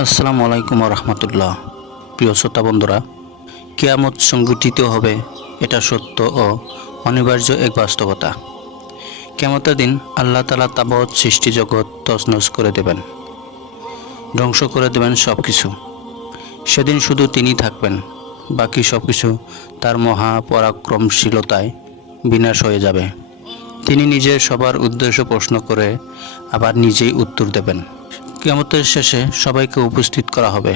আসসালামু আলাইকুম রহমতুল্লাহ। প্রিয় শ্রোতা বন্ধুরা, কিয়ামত সংঘটিত হবে, এটা সত্য ও অনিবার্য এক বাস্তবতা। কিয়ামতের দিন আল্লাহ তাআলা তাবৎ সৃষ্টি জগৎ তছনছ করে দেবেন, ধ্বংস করে দেবেন সব কিছু। সেদিন শুধু তিনি থাকবেন, বাকি সব কিছু তার মহা পরাক্রমশীলতায় বিনাশ হয়ে যাবে। তিনি নিজে সবার উদ্দেশ্য প্রশ্ন করে আবার নিজেই উত্তর দেবেন। কিয়ামতের শেষে সবাইকে উপস্থিত করা হবে।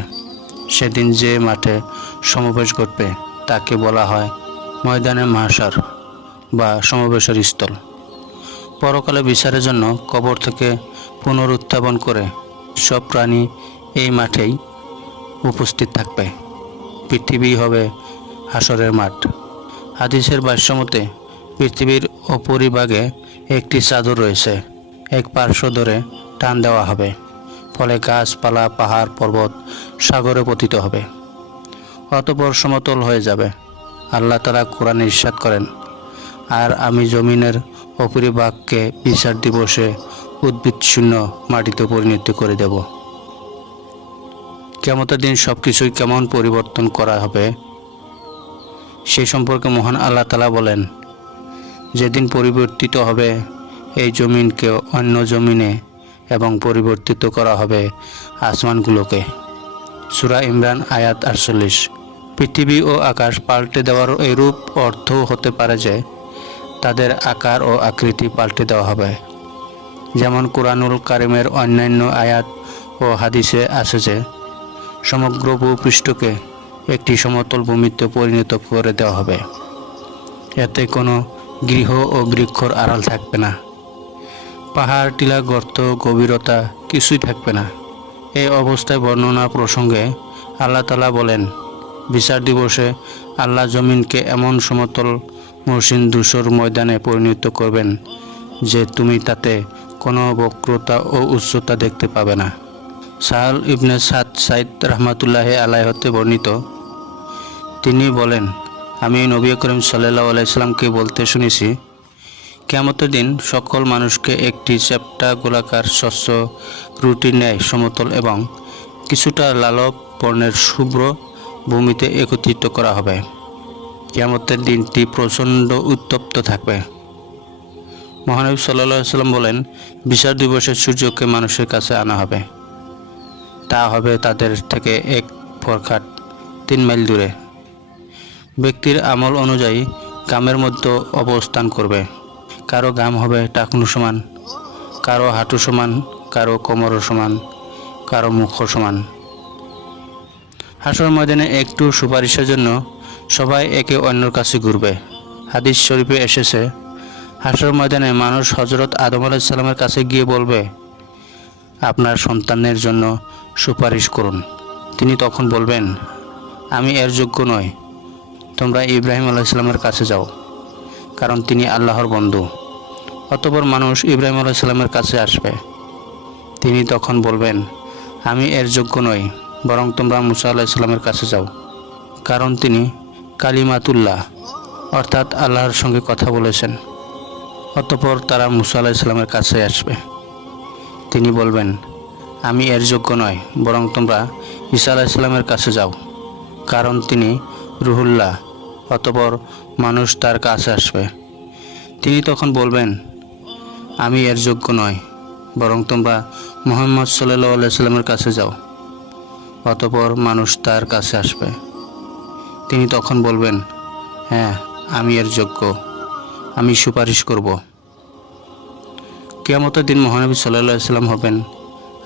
সেদিন যে মাঠে সমাবেশ ঘটবে তাকে বলা হয় ময়দানে মাহশার বা সমাবেশের স্থল। পরকালে বিচারের জন্য কবর থেকে পুনরুত্থাপন করে সব প্রাণী এই মাঠেই উপস্থিত থাকবে। পৃথিবী হবে হাসরের মাঠ। হাদিসের ভাষ্যমতে পৃথিবীর অপরিভাগে একটি চাদর রয়েছে, এক পার্শ্ব ধরে টান দেওয়া হবে, ফলে গাছপালা, পাহাড়, পর্বত সাগরে পতিত হবে, অতঃপর সমতল হয়ে যাবে। আল্লাহ তাআলা কোরআনে ইরশাদ করেন, আর আমি জমিনের অপরিভাগকে বিচার দিবসে উদ্ভিদশূন্য মাটিতে পরিণত করে দেব। কিয়ামতের দিন সব কিছুই কেমন পরিবর্তন করা হবে সেই সম্পর্কে মহান আল্লাহ তাআলা বলেন, যেদিন পরিবর্তিত হবে এই জমিনকে অন্য জমিনে এবং পরিবর্তিত করা হবে আসমানগুলোকে। সূরা ইমরান আয়াত 48। পৃথিবী ও আকাশ পাল্টে দেওয়ার এরূপ অর্থ হতে পারে যে তাদের আকার ও আকৃতি পাল্টে দেওয়া হবে। যেমন কুরআনুল কারিমের অন্যান্য আয়াত ও হাদিসে আছে যে সমগ্র ভূপৃষ্ঠকে একটি সমতল ভূমিতে পরিণত করে দেওয়া হবে। এতে কোনো গৃহ ও বৃক্ষর আড়াল থাকবে না, পাহাড়, টিলা, গর্ত, গভীরতা কিছুই থাকবে না। এই অবস্থায় বর্ণনা প্রসঙ্গে আল্লাহ তাআলা বলেন, বিচার দিবসে আল্লাহ জমিনকে এমন সমতল মসৃণ ধূসর ময়দানে পরিণত করবেন যে তুমি তাতে কোনো বক্রতা ও উচ্চতা দেখতে পাবে না। সাহাল ইবনে সাইদ রহমাতুল্লাহি আলাইহি হতে বর্ণিত, তিনি বলেন, আমি নবী করিম সাল্লাল্লাহু আলাইহি সাল্লামকে বলতে শুনেছি, কিয়ামতের দিন সকল মানুষকে একটি চ্যাপ্টা গোলাকার স্বচ্ছ রুটির ন্যায় সমতল এবং কিছুটা লালক বর্ণের শুভ্র ভূমিতে একত্রিত করা হবে। কিয়ামতের দিনটি প্রচণ্ড উত্তপ্ত থাকবে। মহানবী সাল্লাল্লাহু আলাইহি সাল্লাম বলেন, বিচার দিবসে সূর্যকে মানুষের কাছে আনা হবে। তা হবে তাদের থেকে এক ফরখাট 3 মাইল দূরে। ব্যক্তির আমল অনুযায়ী গামের মধ্যে অবস্থান করবে। কারো গাম হবে টাকনু সমান, কারো হাঁটু সমান, কারো কোমর সমান, কারো মুখ সমান। হাসর ময়দানে একটু সুপারিশের জন্য সবাই একে অন্যের কাছে ঘুরবে। হাদিস শরীফে এসেছে, হাসর ময়দানে মানুষ হযরত আদম আলাইহিস সালামের কাছে গিয়ে বলবে, আপনার সন্তানের জন্য সুপারিশ করুন। তিনি তখন বলবেন, আমি এর যোগ্য নই, তোমরা ইব্রাহিম আলাইহিস সালামের কাছে যাও, কারণ তিনি আল্লাহর বন্ধু। অতঃপর মানুষ ইব্রাহিম আলাইহিস সালামের কাছে আসবে। তিনি তখন বলবেন, আমি এর যোগ্য নই, বরং তোমরা মুসা আলাইহিস সালামের কাছে যাও, কারণ তিনি কালিমাতুল্লাহ অর্থাৎ আল্লাহর সঙ্গে কথা বলেছেন। অতঃপর তারা মুসা আলাইহিস সালামের কাছে আসবে। তিনি বলবেন, আমি এর যোগ্য নয়, বরং তোমরা ঈসা আলাইহিস সালামের কাছে যাও, কারণ তিনি রুহুল্লাহ। অতঃপর মানুষ তার কাছে আসবে। তিনি তখন বলবেন, আমি এর যোগ্য নয়, বরং তোমরা মুহাম্মদ সাল্লাল্লাহু আলাইহি সাল্লামের কাছে যাও। অতঃপর মানুষ তার কাছে আসবে। তিনি তখন বলবেন, হ্যাঁ, আমি এর যোগ্য, আমি সুপারিশ করব। কিয়ামতের দিন মহানবী সাল্লাল্লাহু আলাইহি সাল্লাম হবেন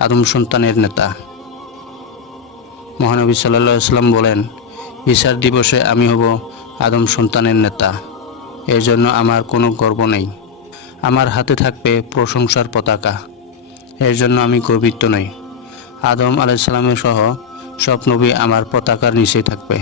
আদম সন্তানের নেতা। মহানবী সাল্লাল্লাহু আলাইহি সাল্লাম বলেন, বিচার দিবসে আমি হব আদম সন্তানের নেতা। এর জন্য আমার কোনো গর্ব নেই। আমার হাতে থাকবে প্রশংসার পতাকা। এর জন্য আমি গর্বিত নই। আদম আলাইহিস সালামের সহ সব নবী আমার পতাকার নিচে থাকবে।